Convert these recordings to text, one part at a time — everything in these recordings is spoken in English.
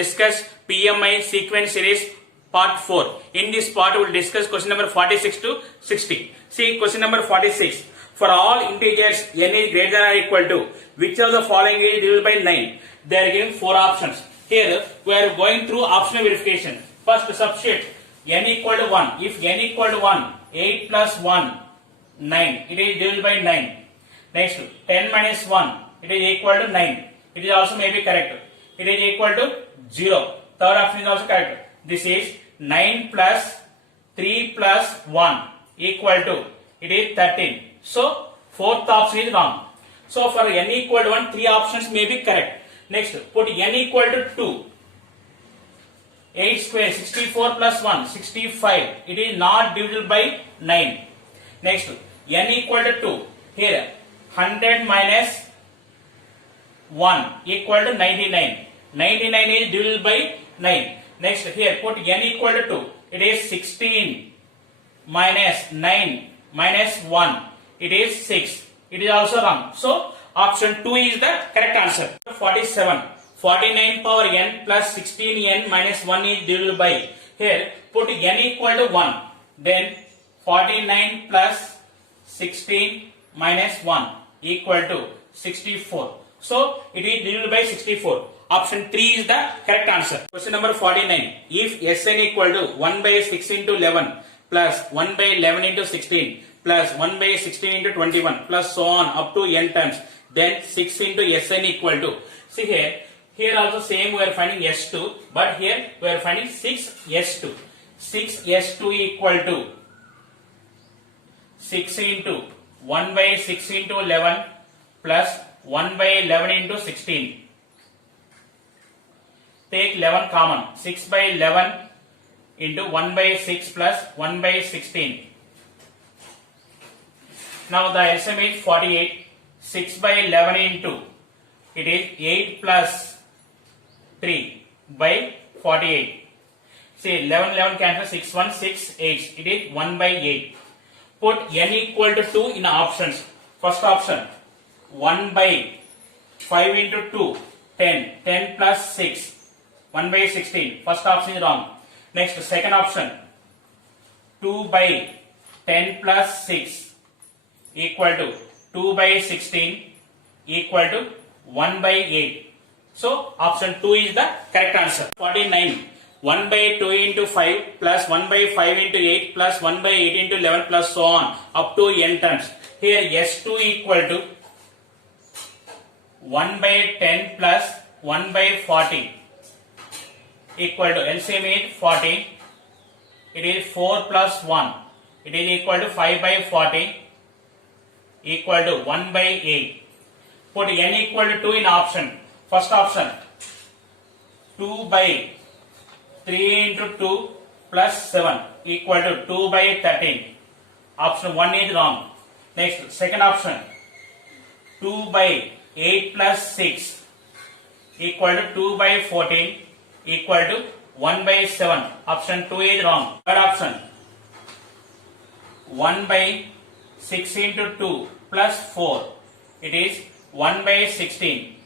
discuss PMI sequence series part 4. In this part we will discuss question number 46 to 60. See question number 46. For all integers n is greater than or equal to which of the following is divided by 9? They are given 4 options. Here we are going through optional verification. First substitute n equal to 1. If n equal to 1, 8 plus 1, 9. It is divided by 9. Next 10 minus 1. It is equal to 9. It is also may be correct. It is equal to 0. Third option is also correct. This is 9 plus 3 plus 1 equal to, it is 13. So fourth option is wrong. So for n equal to 1, 3 options may be correct. Next put n equal to 2. 8 square 64 plus 1 65. It is not divisible by 9. Next n equal to 2. Here 100 minus 1 equal to 99. 99 is divisible by 9. Next here put n equal to 2. It is 16 minus 9 minus 1. It is 6. It is also wrong. So option 2 is the correct answer. 47. 49 power n plus 16n minus 1 is divisible by. Here put n equal to 1. Then 49 plus 16 minus 1 equal to 64. So it is divisible by 64. Option 3 is the correct answer. Question number 49. If Sn equal to 1 by 6 into 11 plus 1 by 11 into 16 plus 1 by 16 into 21 plus so on up to n times, then 6 into Sn equal to. See here also same we are finding S2, but here we are finding 6S2. 6S2 equal to 6 into 1 by 6 into 11 plus 1 by 11 into 16. Take 11 common. 6 by 11 into 1 by 6 plus 1 by 16. Now the LCM is 48. 6 by 11 into, it is 8 plus 3 by 48. See 11 cancel, 6 1 6 8. It is 1 by 8. Put n equal to 2 in options. First option 1 by 5 into 2 10. 10 plus 6 1 by 16. First option is wrong. Next second option 2 by 10 plus 6 equal to 2 by 16 equal to 1 by 8. So option 2 is the correct answer. 49. 1 by 2 into 5 plus 1 by 5 into 8 plus 1 by 8 into 11 plus so on up to n times. Here S2 equal to 1 by 10 plus 1 by 40 equal to LCM is 40. It is 4 plus 1. It is equal to 5 by 40 equal to 1 by 8. Put n equal to 2 in option. First option 2 by 3 into 2 plus 7 equal to 2 by 13. Option 1 is wrong. Next second option 2 by 8 plus 6 equal to 2 by 14 equal to 1 by 7. Option 2 is wrong. Third option 1 by 6 into 2 plus 4. It is 1 by 16.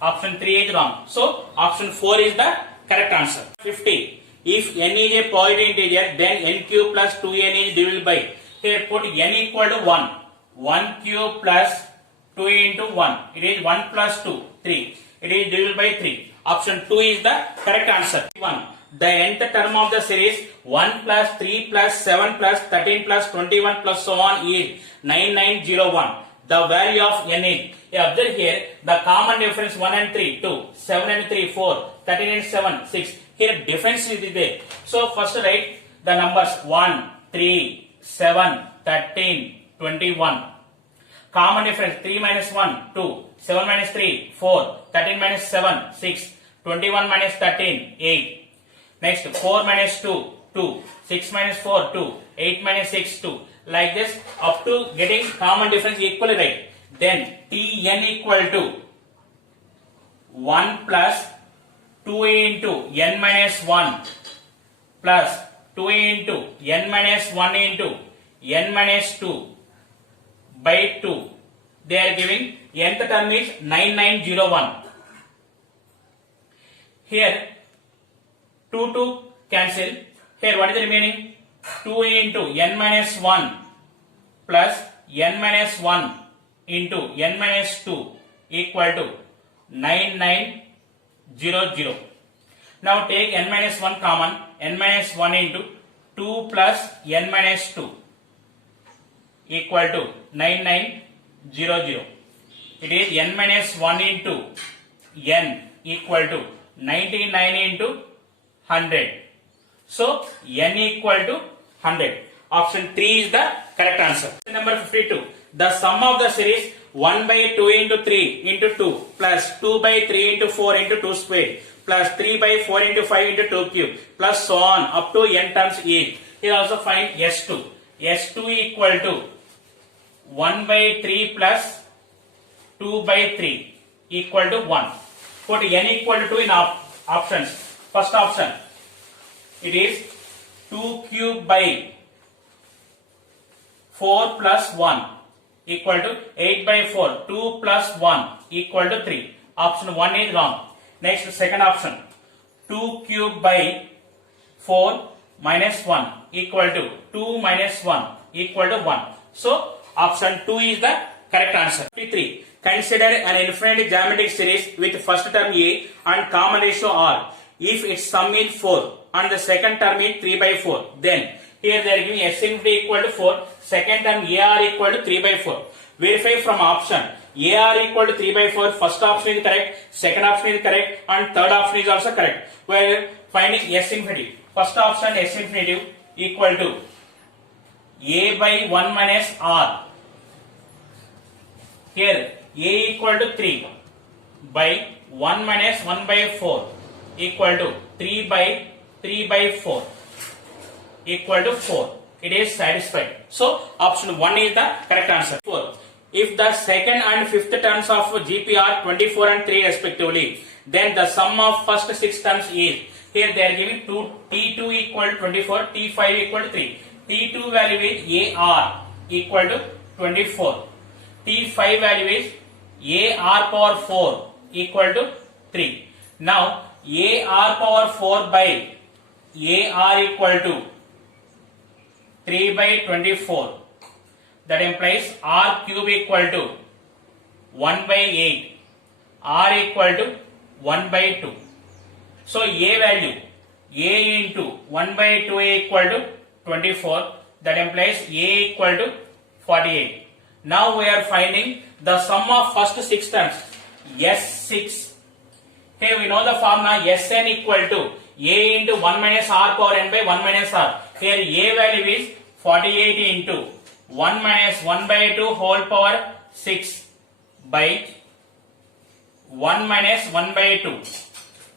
Option 3 is wrong. So option 4 is the correct answer. 50. If n is a positive integer, then n cube plus 2n is divisible by. Here put n equal to 1. 1 cube plus 2 into 1. It is 1 plus 2, 3. It is divisible by 3. Option 2 is the correct answer. 1. The nth term of the series 1 plus 3 plus 7 plus 13 plus 21 plus so on is 9901. The value of n is, observe here, the common difference 1 and 3, 2, 7 and 3, 4, 13 and 7, 6. Here difference is there. So first write the numbers 1, 3, 7, 13, 21. Common difference 3 minus 1, 2, 7 minus 3, 4, 13 minus 7, 6, 21 minus 13, 8. Next 4 minus 2, 2, 6 minus 4, 2, 8 minus 6, 2. Like this up to getting common difference equally right. Then Tn equal to 1 plus 2 into n minus 1 plus 2 into n minus 1 into n minus 2 by 2. They are giving nth term is 9901. Here 2 cancel. Here what is the remaining? 2 into n minus 1 plus n minus 1 into n minus 2 equal to 9900. Now take n minus 1 common. N minus 1 into 2 plus n minus 2 equal to 9900. It is n minus 1 into n equal to 99 into 100. So n equal to 100. Option 3 is the correct answer. Number 52. The sum of the series 1 by 2 into 3 into 2 plus 2 by 3 into 4 into 2 square plus 3 by 4 into 5 into 2 cube plus so on up to n terms each. Here also find S2. S2 equal to 1 by 3 plus 2 by 3 equal to 1. Put n equal to 2 in options. First option, it is 2 cube by 4 plus 1 equal to 8 by 4. 2 plus 1 equal to 3. Option 1 is wrong. Next, second option, 2 cube by 4 minus 1 equal to 2 minus 1 equal to 1. So, option 2 is the correct answer. 53. Consider an infinite geometric series with first term A and common ratio R. If its sum is 4 and the second term is 3 by 4, then here they are giving S infinity equal to 4, second term AR equal to 3 by 4. Verify from option. AR equal to 3 by 4, first option is correct, second option is correct, and third option is also correct. Where finding S infinity. First option S infinity equal to A by 1 minus R. Here A equal to 3 by 1 minus 1 by 4 equal to 3 by 4 equal to 4. It is satisfied. So option 1 is the correct answer. 4. If the second and fifth terms of GP are 24 and 3 respectively, then the sum of first 6 terms is, here they are giving T2 equal to 24, T5 equal to 3. T2 value is AR equal to 24. T5 value is AR power 4 equal to 3. Now AR power 4 by AR equal to 3 by 24. That implies R cube equal to 1 by 8. R equal to 1 by 2. So A value, A into 1 by 2 equal to 24. That implies A equal to 48. Now we are finding the sum of first 6 terms. S6. Here we know the formula Sn equal to A into 1 minus R power n by 1 minus R. Here A value is 48 into 1 minus 1 by 2 whole power 6 by 1 minus 1 by 2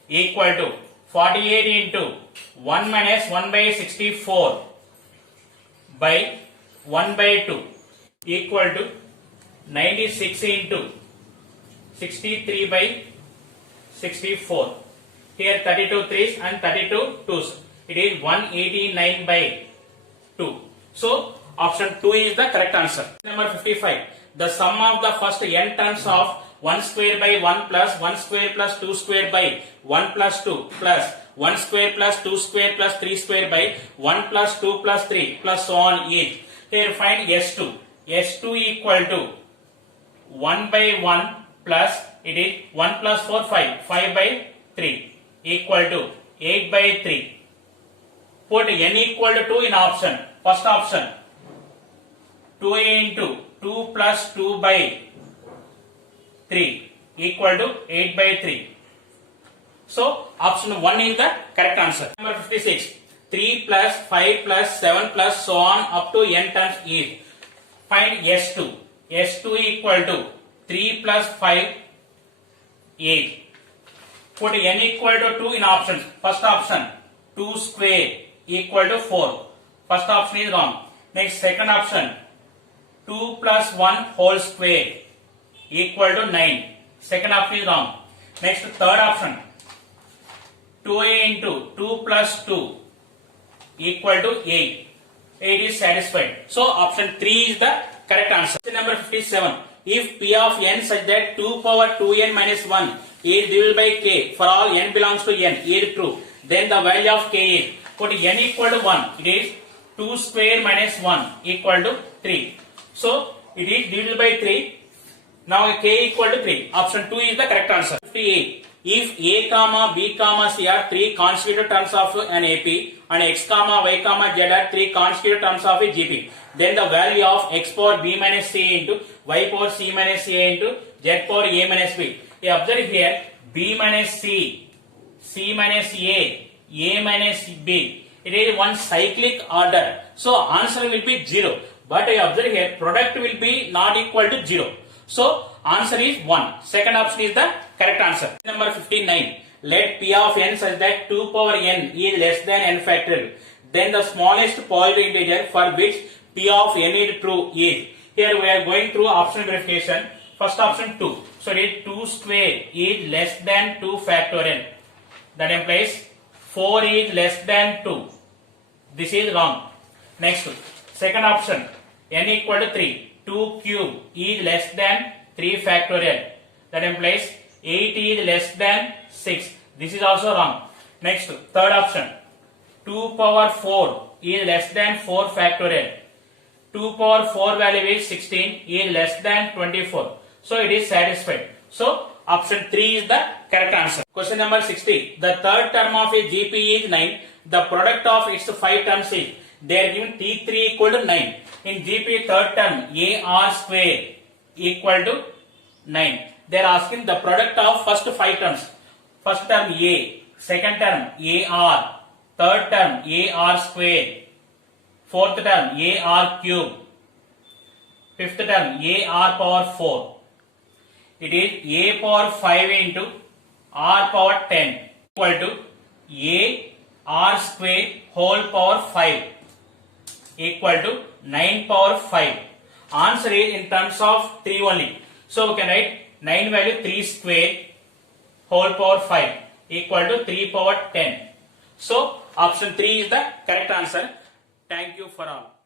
equal to 48 into 1 minus 1 by 64 by 1 by 2 equal to 96 into 63 by 64. Here 32 3s and 32 2s. It is 189 by 2. So option 2 is the correct answer. Number 55. The sum of the first n terms of 1 square by 1 plus 1 square plus 2 square by 1 plus 2 plus 1 square plus 2 square plus 3 square by 1 plus 2 plus 3 plus so on is. Here find S2. S2 equal to 1 by 1 plus, it is 1 plus 4 5. 5 by 3 equal to 8 by 3. Put n equal to 2 in option. First option, 2 into 2 plus 2 by 3 equal to 8 by 3. So option 1 is the correct answer. Number 56. 3 plus 5 plus 7 plus so on up to n terms is. Find S2. S2 equal to 3 plus 5, 8. Put n equal to 2 in options. First option, 2 square equal to 4. First option is wrong. Next, second option, 2 plus 1 whole square equal to 9. Second option is wrong. Next, third option, 2a into 2 plus 2 equal to 8. 8 is satisfied. So option 3 is the correct answer. Number 57. If P of n such that 2 power 2n minus 1 is divisible by k for all n belongs to n is true, then the value of k is, put n equal to 1, it is 2 square minus 1 equal to 3. So it is divided by 3. Now k equal to 3. Option 2 is the correct answer. 58. If a comma b comma c are three consecutive terms of an AP and x comma y comma z are three consecutive terms of a GP, then the value of x power b minus c into y power c minus a into z power a minus b. You observe here b minus c, c minus a minus b. It is one cyclic order. So answer will be 0. But I observe here product will be not equal to 0. So answer is 1. Second option is the correct answer. Number 59. Let p of n such that 2 power n is less than n factorial. Then the smallest positive integer for which p of n is true is. Here we are going through option verification. First option 2. So it is 2 square is less than 2 factorial. That implies 4 is less than 2. This is wrong. Next. Second option. N equal to 3. 2 cube is less than 3 factorial. That implies 8 is less than 6. This is also wrong. Next, third option. 2 power 4 is less than 4 factorial. 2 power 4 value is 16 is less than 24. So it is satisfied. So option 3 is the correct answer. Question number 60. The third term of a GP is 9. The product of its 5 terms is, they are given T3 equal to 9. In GP third term AR square equal to 9. They are asking the product of first 5 terms. First term A, second term AR, third term AR square, fourth term AR cube, fifth term AR power 4. It is A power 5 into R power 10 equal to A R square whole power 5 equal to 9 power 5. Answer is in terms of 3 only. So we can write 9 value 3 square whole power 5 equal to 3 power 10. So option 3 is the correct answer. Thank you for all.